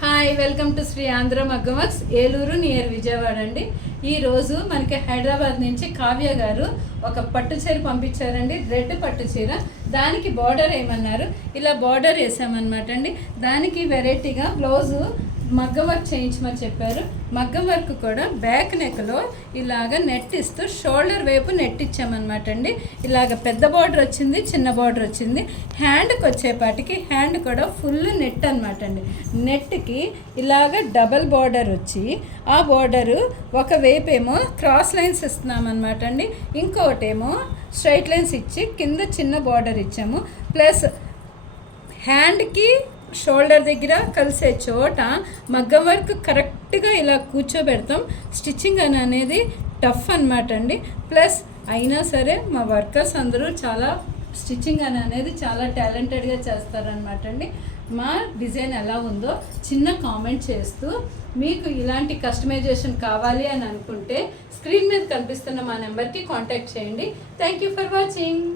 Hi, welcome to Shri Andhra Maggaworks, Eluru near Vijayawada అండి. ఈరోజు మనకి హైదరాబాద్ నుంచి కావ్య గారు ఒక పట్టు చీర పంపించారండి. రెడ్ పట్టు చీర, దానికి బార్డర్ వేయమన్నారు. ఇలా బార్డర్ వేసామన్నమాట అండి. దానికి వెరైటీగా బ్లౌజు మగ్గం వర్క్ చేయించమని చెప్పారు. మగ్గం వర్క్ కూడా బ్యాక్ నెక్లో ఇలాగ నెట్ ఇస్తూ షోల్డర్ వైపు నెట్ ఇచ్చామన్నమాట అండి. ఇలాగ పెద్ద బార్డర్ వచ్చింది, చిన్న బార్డర్ వచ్చింది. హ్యాండ్కి వచ్చేపాటికి హ్యాండ్ కూడా ఫుల్ నెట్ అనమాట అండి. నెట్కి ఇలాగ డబల్ బార్డర్ వచ్చి ఆ బార్డరు ఒకవైపు ఏమో క్రాస్ లైన్స్ ఇస్తున్నామన్నమాట అండి, ఇంకోటేమో స్ట్రైట్ లైన్స్ ఇచ్చి కింద చిన్న బార్డర్ ఇచ్చాము. ప్లస్ హ్యాండ్కి షోల్డర్ దగ్గర కలిసే చోట మగ్గం వర్క్ కరెక్ట్గా ఇలా కూర్చోబెడతాం. స్టిచ్చింగ్ అనేది టఫ్ అనమాట అండి. ప్లస్ అయినా సరే మా వర్కర్స్ అందరూ చాలా స్టిచ్చింగ్ అనేది చాలా టాలెంటెడ్గా చేస్తారనమాట అండి. మా డిజైన్ ఎలా ఉందో చిన్న కామెంట్ చేస్తూ, మీకు ఇలాంటి కస్టమైజేషన్ కావాలి అని అనుకుంటే స్క్రీన్ మీద కనిపిస్తున్న మా నెంబర్కి కాంటాక్ట్ చేయండి. Thank you for watching.